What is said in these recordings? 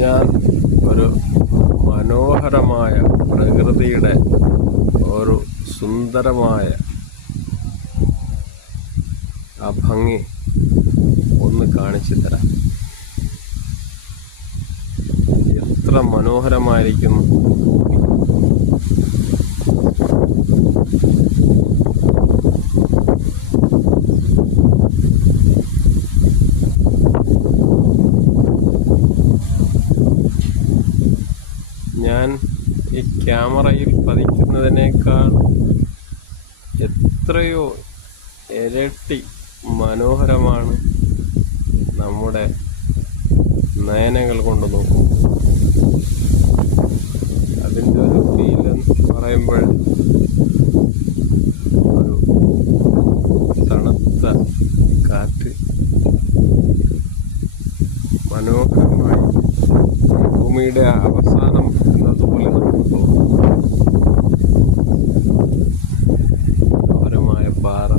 ഞാൻ ഒരു മനോഹരമായ പ്രകൃതിയുടെ ഒരു സുന്ദരമായ ആ ഭംഗി ഒന്ന് കാണിച്ചു തരാം. എത്ര മനോഹരമായിരിക്കുന്നു. ഞാൻ ഈ ക്യാമറയിൽ പതിക്കുന്നതിനേക്കാൾ എത്രയോ ഇരട്ടി മനോഹരമാണ് നമ്മുടെ നയനങ്ങൾ കൊണ്ട് നോക്കും. അതിൻ്റെ ഒരു ഫീലെന്ന് പറയുമ്പോൾ ഒരു തണുത്ത കാറ്റ് മനോഹരമായി ഭൂമിയുടെ അവസാനം എന്നതുപോലെ നമുക്ക് തോന്നും. മനോഹരമായ പാറ,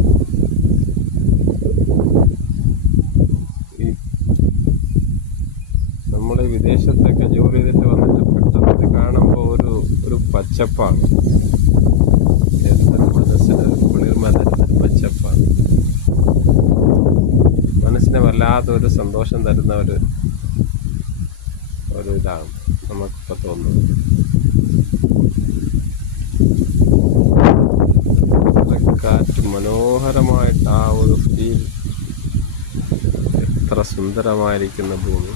നമ്മൾ വിദേശത്തൊക്കെ ജോലി ചെയ്തിട്ട് വന്നിട്ട് പെട്ടെന്ന് ഇത് കാണുമ്പോൾ ഒരു പച്ചപ്പാണ്. മനസ്സിന് കുളിർമ തരുന്ന പച്ചപ്പാണ്. മനസ്സിന് വല്ലാത്തൊരു സന്തോഷം തരുന്ന ഒരു ഇതാണ് നമുക്കിപ്പോൾ തോന്നുന്നത്. കാറ്റ് മനോഹരമായിട്ട് ആ ഒരു ഫീൽ, എത്ര സുന്ദരമായിരിക്കുന്ന ഭൂമി.